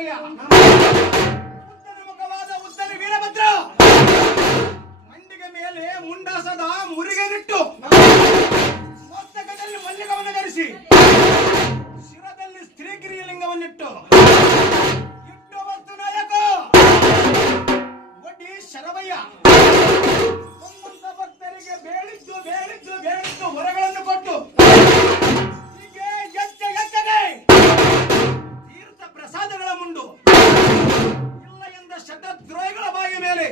ಮಾರಯ್ಯ. ಉತ್ತರ ಮುಖವಾದ ಉತ್ತರ ವೀರಭದ್ರ ಮಂಡಿಗೆ ಮೇಲೆ ಮುಂಡಾಸದ ಮುರಿಗೆ ನಿಟ್ಟು ಮಸ್ತಕದಲ್ಲಿ ಮಲ್ಲಿಗವನ್ನು ಧರಿಸಿ ಶಿರದಲ್ಲಿ ಸ್ತ್ರೀಗಿರಿಯ ಲಿಂಗವನ್ನಿಟ್ಟು ಇಟ್ಟು ವಸ್ತು ನಾಯಕ ಒಡ್ಡಿ ಶರವಯ್ಯ ಬಂದಂತ ಭಕ್ತರಿಗೆ ಬೇಳಿದ್ದು ಬೇಳಿದ್ದು ಬೇಳಿದ್ದು ಹೊರಗಳನ್ನು ಕೊಟ್ಟು ಹೀಗೆ ಎಚ್ಚಗೆ ತೀರ್ಥ ಪ್ರಸಾದಗಳ ಮುಂಡು ಇಲ್ಲ ಎಂದ ಶತದ್ರೋಹಿಗಳ ಬಾಯಿಯ ಮೇಲೆ